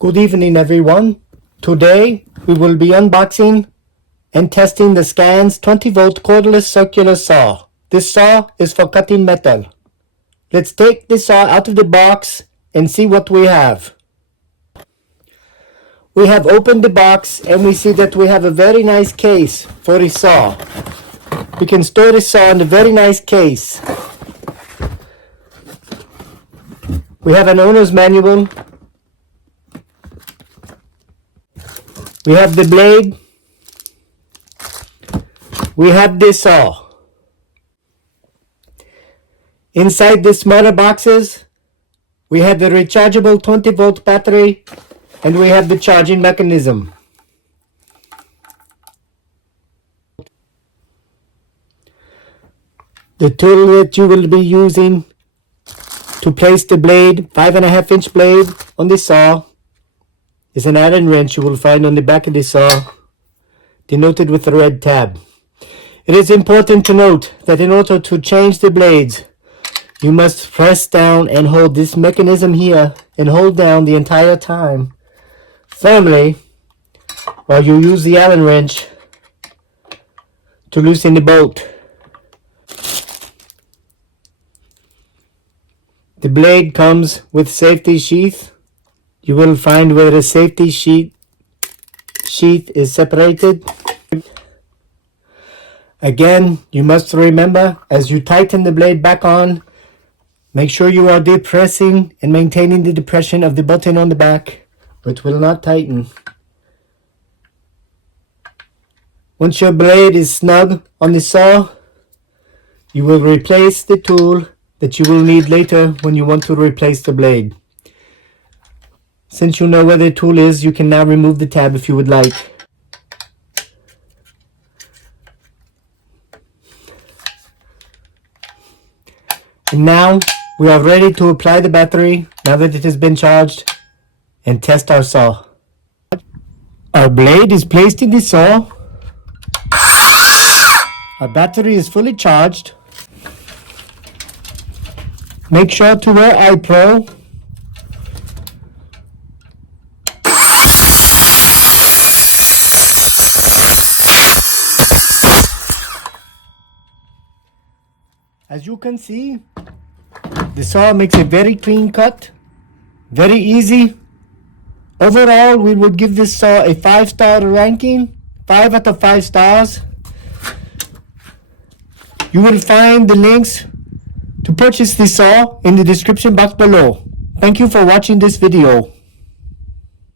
Good evening, everyone. Today we will be unboxing and testing the Scans 20-volt cordless circular saw. This saw is for cutting metal. Let's take this saw out of the box and see what we have. We have opened the box and we see that we have a very nice case for the saw. We can store the saw in a very nice case. We have an owner's manual. We have the blade. We have this saw. Inside the smaller boxes, we have the rechargeable 20-volt battery and we have the charging mechanism. The tool that you will be using to place the blade, 5.5-inch blade on the saw, is an Allen wrench you will find on the back of the saw, denoted with a red tab. It is important to note that in order to change the blades, you must press down and hold this mechanism here and hold down the entire time firmly while you use the Allen wrench to loosen the bolt. The blade comes with safety sheath. You will find where the safety sheath is separated. Again, you must remember, as you tighten the blade back on, make sure you are depressing and maintaining the depression of the button on the back, or it will not tighten. Once your blade is snug on the saw, you will replace the tool that you will need later when you want to replace the blade. Since you know where the tool is, you can now remove the tab if you would like. And now we are ready to apply the battery, now that it has been charged, and test our saw. Our blade is placed in the saw. Our battery is fully charged. Make sure to wear eye pro. As you can see, the saw makes a very clean cut, very easy. Overall, we would give this saw a 5-star ranking, 5 out of 5 stars. You will find the links to purchase this saw in the description box below. Thank you for watching this video.